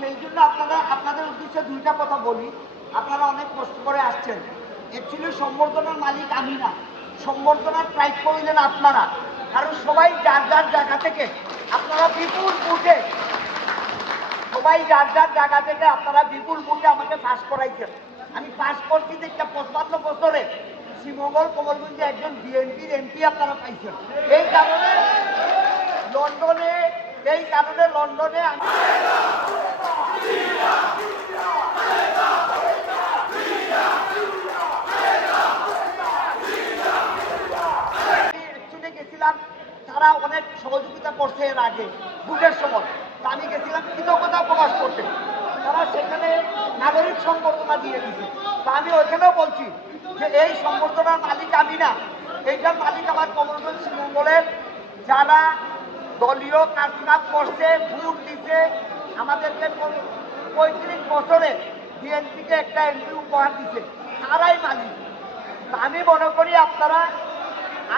সেই জন্য আপনাদের উদ্দেশ্যে দুইটা কথা বলি। আপনারা অনেক কষ্ট করে আসছেন। অ্যাকচুয়ালি সম্বর্ধনার মালিক আমি না, সম্বর্ধনার প্রাপ্য হইলেন আপনারা। কারণ সবাই যার যার জায়গা থেকে আপনারা বিপুল ভোটে আপনারা বিপুল ভোটে আমাকে পাস করাইছেন। আমি পাস করছি দেখতে 55 বছরে শ্রীমঙ্গল কমলগঞ্জে একজন বিএনপির এমপি আপনারা পাইছেন। এই কারণে লন্ডনে আমি গেছিলাম। তারা অনেক সহযোগিতা করছে এর আগে ভোটের সময়। আমি গেছিলাম কৃতজ্ঞতা প্রকাশ করতে, তারা সেখানে নাগরিক সংবর্ধনা দিয়ে দিচ্ছে। তা আমি ওইখানেও বলছি যে এই সংবর্ধনার মালিক আমি না, এইটার মালিক আমার কমলগঞ্জ শ্রীমঙ্গলের যারা দলীয় কাজকাজ করছে, ভোট দিচ্ছে, আমাদেরকে 35 বছরে বিএনপিকে একটা এমপি উপহার দিচ্ছে, তারাই মালিক। আমি মনে করি আপনারা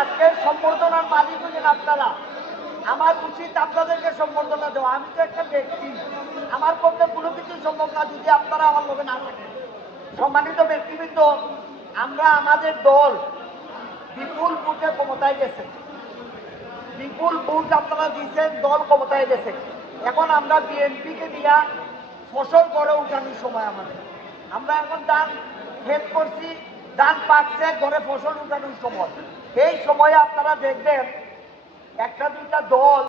আজকের সম্বর্ধনার মালিক হলেন আপনারা। আমার উচিত আপনাদেরকে সম্বর্ধনা দেওয়া। আমি তো একটা ব্যক্তি, আমার পক্ষে কোনো কিছু সম্ভব না যদি আপনারা আমার লোকে না থাকেন। সম্মানিত ব্যক্তিবৃন্দ, আমরা আমাদের দল বিপুল ভোটে ক্ষমতায় গেছে, বিপুল ভোট আপনারা দিচ্ছেন, দল ক্ষমতায় গেছে। এখন আমরা বিএনপিকে নিয়ে ফসল করে উঠানোর সময় আমাদের, আমরা এখন ধান ক্ষেত করছি, ধান পাকছে, ঘরে ফসল উঠানোর সময়। এই সময়ে আপনারা দেখবেন একটা দুইটা দল